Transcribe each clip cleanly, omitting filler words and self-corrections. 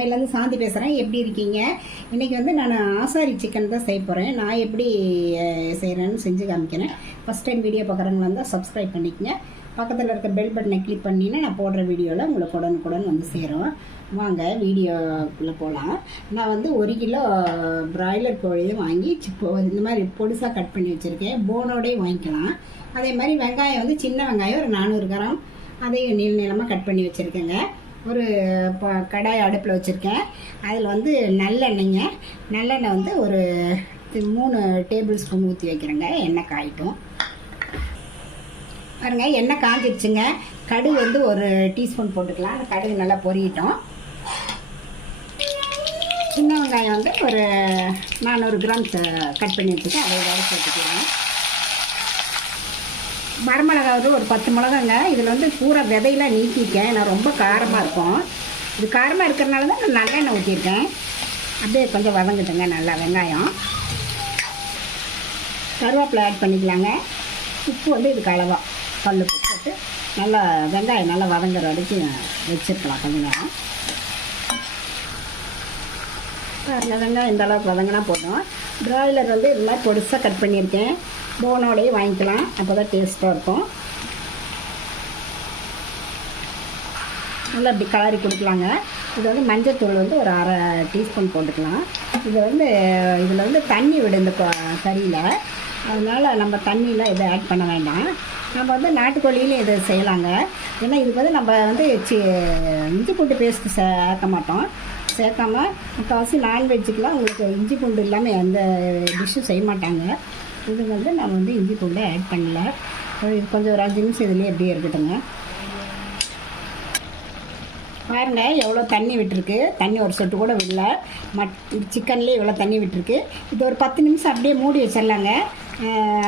சமையலேருந்து சாந்தி பேசுகிறேன். எப்படி இருக்கீங்க? இன்றைக்கி வந்து நான் ஆசாரி சிக்கன் தான் செய்ய போகிறேன். நான் எப்படி செய்கிறேன்னு செஞ்சு காமிக்கிறேன். ஃபஸ்ட் டைம் வீடியோ பார்க்குறவங்க வந்தால் சப்ஸ்கிரைப் பண்ணிக்கங்க. பக்கத்தில் இருக்க பெல் பட்டனை கிளிக் பண்ணிங்கன்னா நான் போடுற வீடியோவில் உங்களுக்கு உடனுக்குடன் வந்து சேரும். வாங்க வீடியோக்குள்ளே போகலாம். நான் வந்து 1 கிலோ பிராய்லர் கோழியும் வாங்கி இந்த மாதிரி பொடிசாக கட் பண்ணி வச்சுருக்கேன். போனோடையும் வாங்கிக்கலாம். அதே மாதிரி வெங்காயம் வந்து சின்ன வெங்காயம் ஒரு 400 கிராம் அதையும் நீளமாக கட் பண்ணி வச்சுருக்கேங்க. ஒரு கடாய் அடுப்பில் வச்சுருக்கேன். அதில் வந்து நல்லெண்ணெய் வந்து ஒரு 3 டேபிள் ஸ்பூன் ஊற்றி வைக்கிறேங்க. எண்ணெய் காயிட்டும் பாருங்க. எண்ணெய் காஞ்சிடுச்சுங்க. கடுகு வந்து ஒரு டீஸ்பூன் போட்டுக்கலாம். அந்த கடுகு நல்லா பொரியட்டும். சின்ன வெங்காயம் வந்து ஒரு 400 கிராம் கட் பண்ணி வச்சுருக்கேன். அதை வேறு சேர்த்துக்கலாம். வரமிளகா வந்து ஒரு 10 மிளகாங்க. இதில் வந்து பூரா விதையெல்லாம் நீக்கியிருக்கேன். நான் ரொம்ப காரமாக இருக்கும். இது காரமாக இருக்கிறனால தான் நான் நல்லெண்ணெய் ஊற்றிருக்கேன். அப்படியே கொஞ்சம் வதங்கிட்டுங்க நல்லா வெங்காயம். கருவேப்பிலை ஆட் பண்ணிக்கலாங்க. உப்பு வந்து இதுக்கு அளவாக கல் போட்டு நல்லா வெங்காயம் நல்லா வதங்குற வரைக்கும் வச்சுருக்கலாம் கொஞ்சம் நேரம். வெங்காயம் இந்த அளவுக்கு வதங்கினா போதும். பிராய்லர் வந்து இது மாதிரி பொடிசாக கட் பண்ணியிருக்கேன். போனோடையே வாங்கிக்கலாம். அப்போ தான் டேஸ்ட்டாக இருக்கும். நல்லா இப்படி கலரி கொடுக்கலாங்க. இது வந்து மஞ்சள்தூள் வந்து ஒரு 1/2 டீஸ்பூன் போட்டுக்கலாம். இதில் வந்து தண்ணி விடும் இந்த கறியில். அதனால் நம்ம தண்ணியில் இதை ஆட் பண்ண வேண்டாம். நம்ம வந்து நாட்டுக்கோழியிலையும் இதை செய்யலாங்க. ஏன்னா இதுக்கு வந்து நம்ம வந்து இஞ்சி பூண்டு பேஸ்ட்டு சேர்க்காம முக்கால்வாசி நான்வெஜ்ஜுக்கெலாம் உங்களுக்கு இஞ்சி பூண்டு இல்லாமல் எந்த டிஷ்ஷும் செய்ய மாட்டாங்க. இது வந்து நம்ம வந்து இஞ்சி பூண்டு ஆட் பண்ணல. கொஞ்சம் ஒரு 5 நிமிஷம் இதுலேயே எப்படியே இருக்கட்டுங்க. பாருங்க எவ்வளோ தண்ணி விட்டுருக்கு. தண்ணி ஒரு சொட்டு கூட விடல. சிக்கன்லேயே இவ்வளோ தண்ணி விட்டுருக்கு. இது ஒரு 10 நிமிஷம் அப்படியே மூடி வச்சிடலாங்க.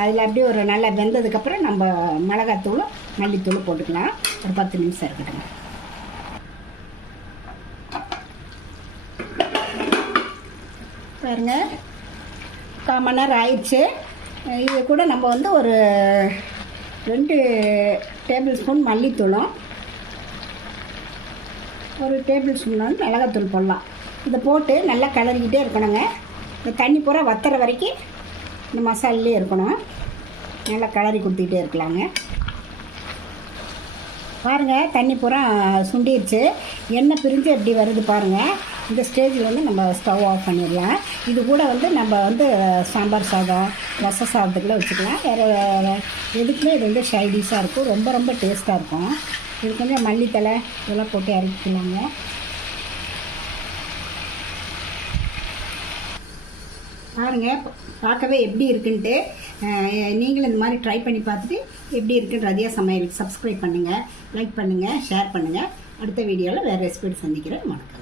அதில் அப்படியே ஒரு நல்லா வெந்ததுக்கப்புறம் நம்ம மிளகாத்தூள் மல்லித்தூள் போட்டுக்கலாம். ஒரு 10 நிமிஷம் இருக்கட்டுங்க. பாருங்க 1/4 மணி நேரம் ஆயிடுச்சு. இது கூட நம்ம வந்து ஒரு 2 டேபிள் ஸ்பூன் மல்லித்தூளும் ஒரு டேபிள் ஸ்பூன் வந்து மிளகாத்தூள் போடலாம். இதை போட்டு நல்லா கிளறிக்கிட்டே இருக்கணுங்க. இந்த தண்ணி பூரா வத்துற வரைக்கும் இந்த மசாலிலே இருக்கணும். நல்லா கிளறி கொடுத்துக்கிட்டே இருக்கலாங்க. பாருங்கள் தண்ணி பூரா சுண்டிடுச்சு. எண்ணெய் பிரிஞ்சு எப்படி வருது பாருங்கள். இந்த ஸ்டேஜில் வந்து நம்ம ஸ்டவ் ஆஃப் பண்ணிடலாம். இது கூட வந்து நம்ம வந்து சாம்பார் சாதம் ரச சாதத்துக்குள்ளே வச்சுக்கலாம். வேறு எதுக்குமே இது வந்து சைடிஷாக இருக்கும். ரொம்ப டேஸ்ட்டாக இருக்கும். இது கொஞ்சம் மல்லித்தலை இதெல்லாம் போட்டு இறக்கிக்கலாங்க. பாருங்கள் பார்க்கவே எப்படி இருக்குன்ட்டு. நீங்களும் இந்த மாதிரி ட்ரை பண்ணி பார்த்துட்டு எப்படி இருக்குன்னு ரதியா சமையலுக்கு சப்ஸ்கிரைப் பண்ணுங்கள், லைக் பண்ணுங்கள், ஷேர் பண்ணுங்கள். அடுத்த வீடியோவில் வேறு ரெசிபி சந்திக்கிறேன். வணக்கம்.